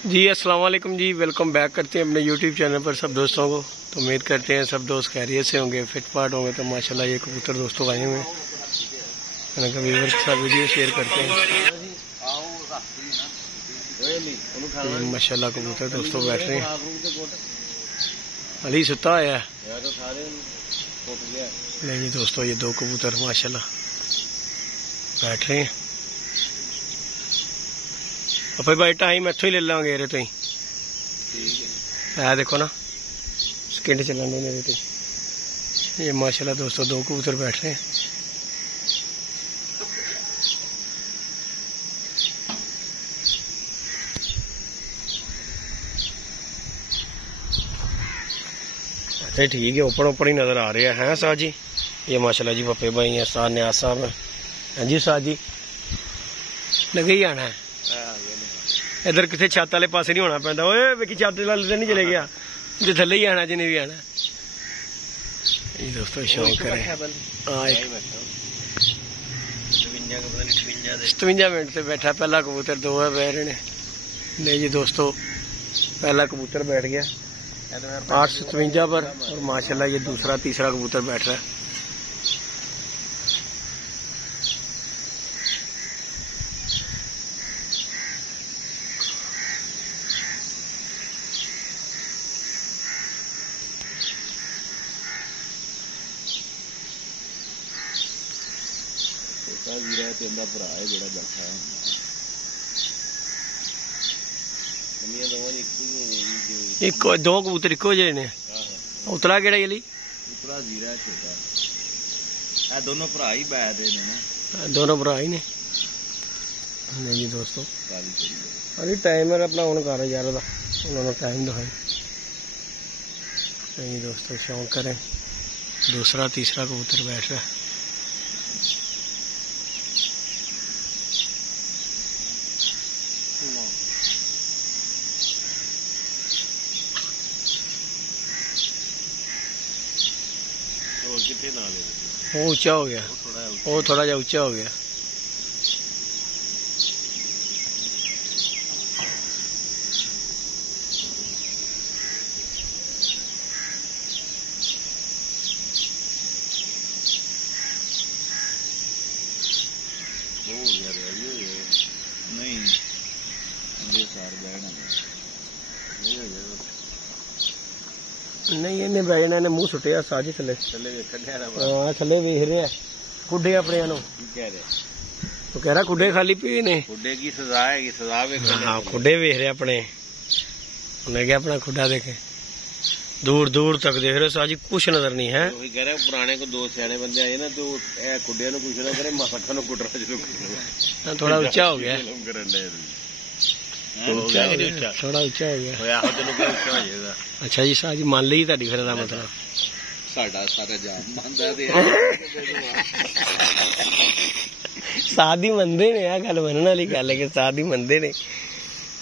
जी अस्सलाम वालेकुम जी, welcome back करते हैं अपने यूट्यूब चैनल पर सब दोस्तों को। तो उम्मीद करते हैं सब दोस्त खैरियत से होंगे, फिटफाट होंगे। तो माशाल्लाह ये कबूतर दोस्तों आए हुए हैं, व्यूअर के साथ वीडियो शेयर करते हैं। माशाल्लाह कबूतर दोस्तों बैठ रहे हैं। अली सुता आया नहीं दोस्तों, ये दो कबूतर माशाल्लाह बैठ रहे हैं। अपने भाई टाइम इतों ही ले लेंगे एरे तो ही है, देखो ना सेकंड चलन दे मेरे तो। ये माशाल्लाह दोस्तों दो कबूतर बैठ रहे हैं। अच्छा ठीक है, ऊपर ऊपर ही नजर आ रहे हैं साहब जी। ये माशाल्लाह जी पप्पे भाई हैं, साथ न्याज साहब हैं। हाँ जी साहब जी, लगे ही आना है इधर, किसी छत वाले पास नहीं होना पैंदा। ओए विकी छत वाले नहीं चले गया, जो थले ही आना जिन्हें भी आना। ये दोस्तों शौक करें 57 मिनट से बैठा पहला कबूतर, दो है बह रहे ने। ले जी दोस्तों पहला कबूतर बैठ गया 857 पर, और माशाल्लाह ये दूसरा तीसरा कबूतर बैठ रहा है। एक दो कबूतर इको जे ने। उतला केड़ा जली उतला जीरा छोटा, ए दोनों भरा ही बैठ रहे ने, दोनों भरा ही ने। नहीं जी दोस्तों अभी टाइमर अपना ऑन कर यार दा, उन्होंने टाइम दिखाई। नहीं दोस्तों शौक करें, दूसरा तीसरा कबूतर बैठ रहा है। वो ऊंचा हो गया, वो थोड़ा जा ऊंचा हो गया। नहीं इन्हें बह जाना, मुंह सुटिया साजी थले थले वेख रहा खुडे अपने तो कह रहा खुडे खाली पी ने, खुडे की सजा है, सजा हाँ खुडे वेख रहे अपने। उन्हें क्या अपना खुडा देखे, दूर दूर तक देख रहे साजी, कुछ नजर नहीं है। कह रहे पुराने को दो सियाने बंदे आए ना, तो खुडे कुछ ना करे, मसखा नु कुट रहा, थोड़ा ऊंचा हो गया, थोड़ा ऊंचा हो गया। अच्छा जी साह जी मान ली ताड़ी फिर दा मतलब साडा सारा जान मानदा ते सादी मंदे ने, आ गल मनने वाली गल है कि सादी मंदे ने।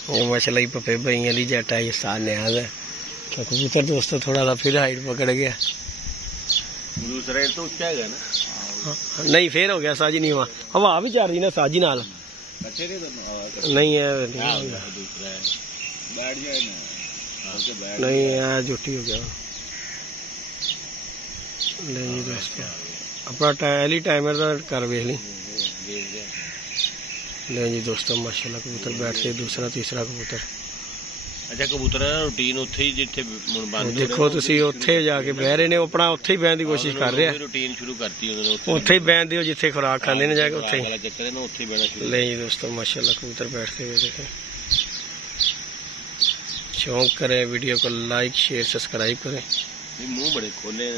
वो माशाल्लाह पप्पे भाई वाली जट है, ये साथ न्याज है। तो कबूतर दोस्तों थोड़ा सा फिर हाइट पकड़ गया, दूसरा तो ऊंचा है ना। नहीं फिर हो गया साजी नहीं हुआ, हवा भी चल रही ना साजी नाल नहीं है, नहीं है जुटी हो गया। नहीं दोस्तों अपना टाइम टाइमर का कर वेख ली। नहीं जी दोस्तों माशाल्लाह कबूतर बैठते दूसरा तीसरा कबूतर। अच्छा कबूतर रूटीन उत्थे ही जिथे देखो तुसी उत्थे जाके बह रहे ने, अपना उत्थे ही बहन की कोशिश कर रहे हैं। रूटीन शुरू करती उन्होंने, उत्थे ही बहन दी जिथे खुराक खाने ने जाके उत्थे ही चक्कर है ना, उत्थे ही बहना शुरू। नहीं दोस्तों माशाल्लाह कबूतर बैठते हुए देखें। शौक करें, वीडियो को लाइक शेयर सब्सक्राइब करें। मुंह बड़े खोले,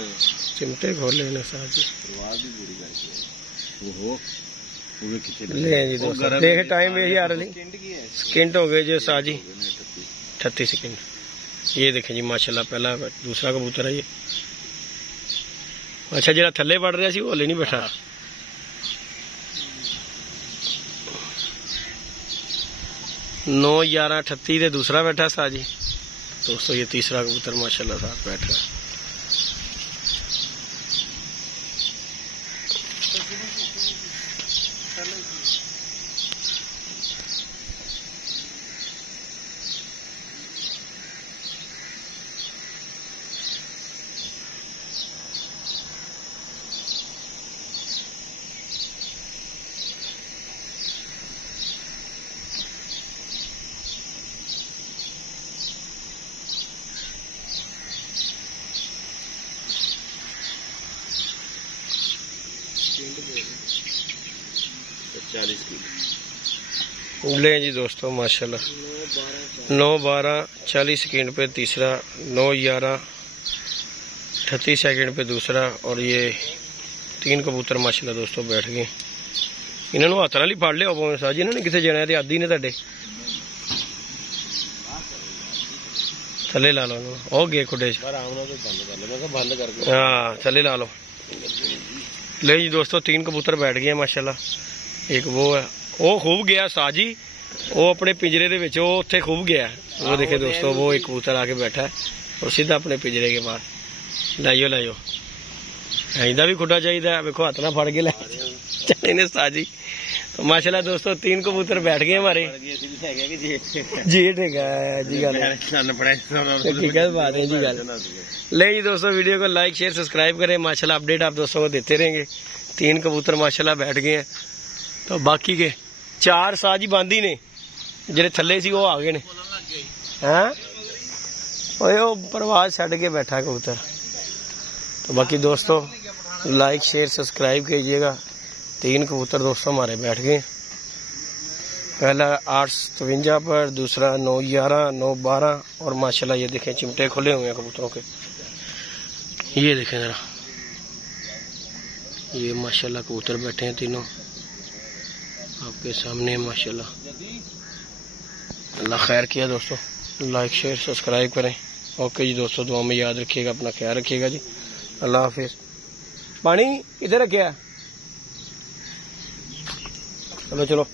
चिमटे खोले ने साथ जी, आवाज भी पूरी करके ओहो ले जी दोस्तों देख टाइम वे यार सेकंड हो गए जो साथ जी 38 सेकंड। ये देखें जी माशाल्लाह पहला दूसरा कबूतर है ये। अच्छा जरा थले बढ़ रहा सी हले नहीं बैठा। 9/11/38 दे दूसरा बैठा साथ जी दोस्तों। ये तीसरा कबूतर माशाल्लाह साथ बैठ रहा है। 40 किलो। ले जी दोस्तों माशाल्लाह 9-12 40 सेकंड पे तीसरा, 9-11 38 सेकंड पे दूसरा, और ये 3 कबूतर माशाल्लाह दोस्तों बैठ गए। इन्होंने हाथ नाल ही फड़ लिया भावें साह जी, इन्होंने कितने जाने ते आदि ने तुहाडे थले ला लो, हो गए खुडे बंद करके हाँ थले ला लो। ले जी दोस्तों 3 कबूतर बैठ गए माशाल्लाह। एक वो है, वो खूब गया साह जी, वो अपने पिंजरे दे विच, वो उत्थे खूब गया। वो देखे दोस्तों, वो एक कबूतर आके बैठा है और सीधा अपने पिंजरे के पास। लाइयो लाइयो इंदा भी खुडा चाहिए, वेखो हाथ ना फड़ के ले चले ने साह जी। तो माशाल्लाह दोस्तों 3 कबूतर बैठ गए हमारे। जेठ है जी गल, ठीक है बात है जी गल। ले जी दोस्तों वीडियो को लाइक शेयर सब्सक्राइब करें। माशाल्लाह अपडेट आप दोस्तों को देते रहेंगे। 3 कबूतर माशाल्लाह बैठ गए हैं। तो बाकी के 4 साह जी बांधी ने जेडे थले सी वो आ गए ने। हैं वो परवाज छड़ के बैठा कबूतर। तो बाकी दोस्तों लाइक शेयर सब्सक्राइब कीजिएगा। 3 कबूतर दोस्तों हमारे बैठ गए। पहला 8:53 पर, दूसरा 9-11 9-12, और माशाल्लाह ये देखें चिमटे खुले हुए हैं कबूतरों के। ये देखें जरा, ये माशाल्लाह कबूतर बैठे हैं तीनों आपके सामने माशाल्लाह। अल्लाह खैर किया दोस्तों, लाइक शेयर सब्सक्राइब करें। ओके जी दोस्तों, दुआ में याद रखिएगा, अपना ख्याल रखिएगा जी। अल्लाह हाफिज। पानी इधर रखिया, चलो चलो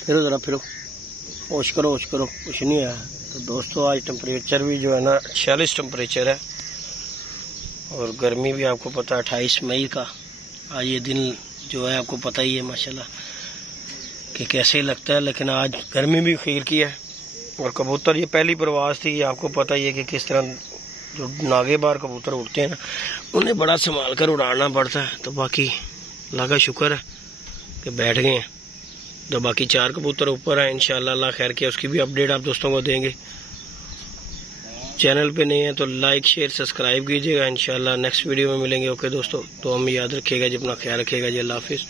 फिरो जरा फिरो, होश करो कुछ नहीं है। तो दोस्तों आज टेम्परेचर भी जो है ना 46 टेम्परेचर है, और गर्मी भी आपको पता है 28 मई का आज ये दिन जो है आपको पता ही है माशाल्लाह कि कैसे लगता है। लेकिन आज गर्मी भी खीर की है, और कबूतर ये पहली प्रवास थी, आपको पता ही है कि किस तरह जो नागे बार कबूतर उड़ते हैं ना, उन्हें बड़ा संभाल कर उड़ाना पड़ता है। तो बाकी अल्लाह का शुक्र है कि बैठ गए हैं। तो बाकी 4 कबूतर ऊपर है, इंशाल्लाह अल्लाह खैर किया उसकी भी अपडेट आप दोस्तों को देंगे। चैनल पे नहीं है तो लाइक शेयर सब्सक्राइब कीजिएगा। इंशाल्लाह नेक्स्ट वीडियो में मिलेंगे। ओके दोस्तों, तो हम याद रखिएगा जी, अपना ख्याल रखिएगा जी। अल्लाह हाफिज़।